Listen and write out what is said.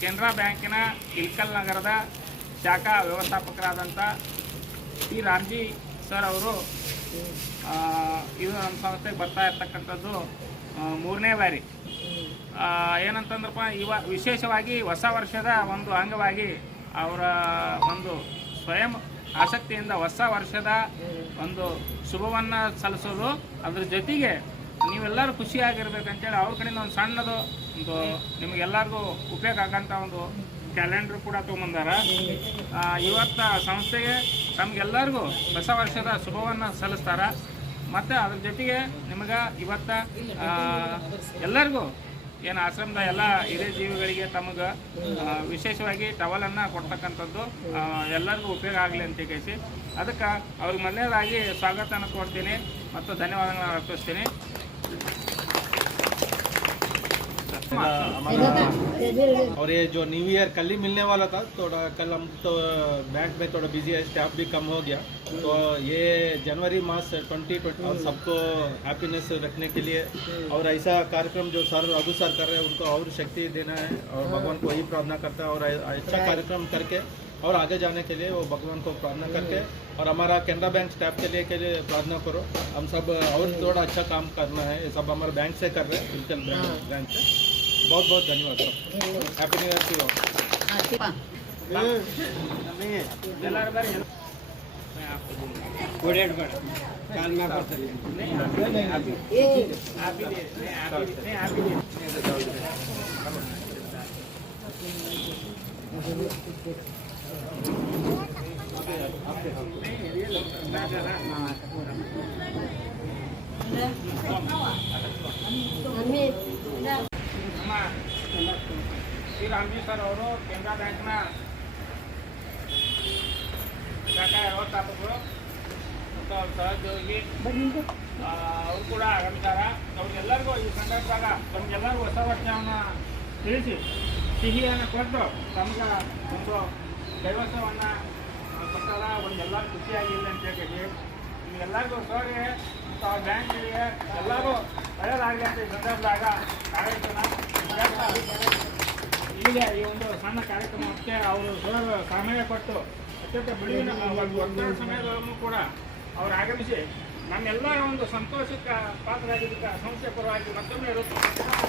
ಕೆನರಾ ಬ್ಯಾಂಕಿನ ಇಲ್ಕಲ್ ನಗರದ ಶಾಖಾ ವ್ಯವಸ್ಥಾಪಕರಾದಂಥ ಟಿ ರಾಮ್ಜಿ ಸರ್ ಅವರು ಇದು ನಮ್ಮ ಸಂಸ್ಥೆಗೆ ಬರ್ತಾ ಇರ್ತಕ್ಕಂಥದ್ದು ಮೂರನೇ ಬಾರಿ. ಏನಂತಂದ್ರಪ್ಪ, ಇವ ವಿಶೇಷವಾಗಿ ಹೊಸ ವರ್ಷದ ಒಂದು ಅಂಗವಾಗಿ ಅವರ ಒಂದು ಸ್ವಯಂ ಆಸಕ್ತಿಯಿಂದ ಹೊಸ ವರ್ಷದ ಒಂದು ಶುಭವನ್ನು ಸಲ್ಲಿಸೋದು ಅದ್ರ ಜೊತೆಗೆ ನೀವೆಲ್ಲರೂ ಖುಷಿಯಾಗಿರ್ಬೇಕಂತೇಳಿ ಅವ್ರ ಕಡೆಯಿಂದ ಒಂದು ಸಣ್ಣದು ಒಂದು ನಿಮಗೆಲ್ಲರಿಗೂ ಉಪಯೋಗ ಆಗಂತ ಒಂದು ಕ್ಯಾಲೆಂಡರ್ ಕೂಡ ತೊಗೊಂಬಂದಾರ. ಇವತ್ತ ಸಂಸ್ಥೆಗೆ ತಮಗೆಲ್ಲರಿಗೂ ಹೊಸ ವರ್ಷದ ಶುಭವನ್ನು ಸಲ್ಲಿಸ್ತಾರ. ಮತ್ತು ಅದ್ರ ಜೊತೆಗೆ ನಿಮಗೆ ಇವತ್ತ ಎಲ್ಲರಿಗೂ ಏನು ಆಶ್ರಮದ ಎಲ್ಲ ಹಿರಿಯ ಜೀವಿಗಳಿಗೆ ತಮಗೆ ವಿಶೇಷವಾಗಿ ಟವಲನ್ನು ಕೊಡ್ತಕ್ಕಂಥದ್ದು ಎಲ್ಲರಿಗೂ ಉಪಯೋಗ ಆಗಲಿ ಅಂತ ಕೇಳಿಸಿ ಅದಕ್ಕೆ ಅವ್ರಿಗೆ ಮೊದಲನೇದಾಗಿ ಸ್ವಾಗತನ ಕೊಡ್ತೀನಿ ಮತ್ತು ಧನ್ಯವಾದಗಳನ್ನ ಅರ್ಪಿಸ್ತೀನಿ. और ये जो न्यू ईयर कल ही मिलने वाला था थोड़ा कल हम तो बैंक में थोड़ा बिज़ी है स्टाफ भी कम हो गया। तो ये जनवरी मास ट्वेंटी और सबको हैप्पीनेस रखने के लिए। और ऐसा कार्यक्रम जो सर रघु सर कर रहे हैं उनको और शक्ति देना है और भगवान को यही प्रार्थना करता है और अच्छा कार्यक्रम करके और आगे जाने के लिए वो भगवान को प्रार्थना करके और हमारा केनरा बैंक स्टाफ के लिए के लिए प्रार्थना करो। हम सब और थोड़ा अच्छा काम करना है। ये सब हमारे बैंक से कर रहे हैं फिलकल बैंक से। बहुत बहुत धन्यवाद सब। Happy new year to you Shri Ramji sir ಅವರು ಕೆನರಾ ಬ್ಯಾಂಕ್ನ ಶಾಖಾ ವ್ಯವಸ್ಥಾಪಕರು ಮತ್ತು ಅವ್ರ ಸಹೋದ್ಯೋಗಿ ಆ, ಅವ್ರು ಕೂಡ ಆಗಮಿಸ್ತಾರ ಅವ್ರಿಗೆಲ್ಲರಿಗೂ ಈ ಸಂದರ್ಭದಾಗ ತಮಗೆಲ್ಲರಿಗೂ ಹೊಸ ವರ್ಷವನ್ನು ತಿಳಿಸಿ ಸಿಹಿಯನ್ನು ಕೊಟ್ಟು ತಮ್ಗೆ ಒಂದು ಕೈವಸವನ್ನು ಕೊಟ್ಟಾರ ಒಂದು ಎಲ್ಲರೂ ಖುಷಿಯಾಗಿಲ್ಲ ಅಂತ ಹೇಳಿ ಎಲ್ಲರಿಗೂ ಸೋರಿ ಮತ್ತು ಬ್ಯಾಂಕ್ಗಳಿಗೆ ಬ್ಯಾಂಕಿಗೆ ಎಲ್ಲರೂ ಒಳ್ಳೆಯದಾಗಲಿ ಅಂತ ಈ ಸಂದರ್ಭದಾಗ ಕಾರ್ಯಕ್ರಮ ಈಗ ಈ ಒಂದು ಸಣ್ಣ ಕಾರ್ಯಕ್ರಮಕ್ಕೆ ಅವರು ಸರ್ ಸಮಯ ಕೊಟ್ಟು ಅತ್ಯಂತ ಬಿಡುವಿನ ಒಂದು ಸಮಯದಲ್ಲೂ ಕೂಡ ಅವರು ಆಗಮಿಸಿ ನಮ್ಮೆಲ್ಲರ ಒಂದು ಸಂತೋಷಕ್ಕೆ ಪಾತ್ರರಾಗಿದ್ದಕ್ಕೆ ಸಂಸ್ಥೆ ಪರವಾಗಿ ಮತ್ತೊಮ್ಮೆ ಇರುತ್ತೆ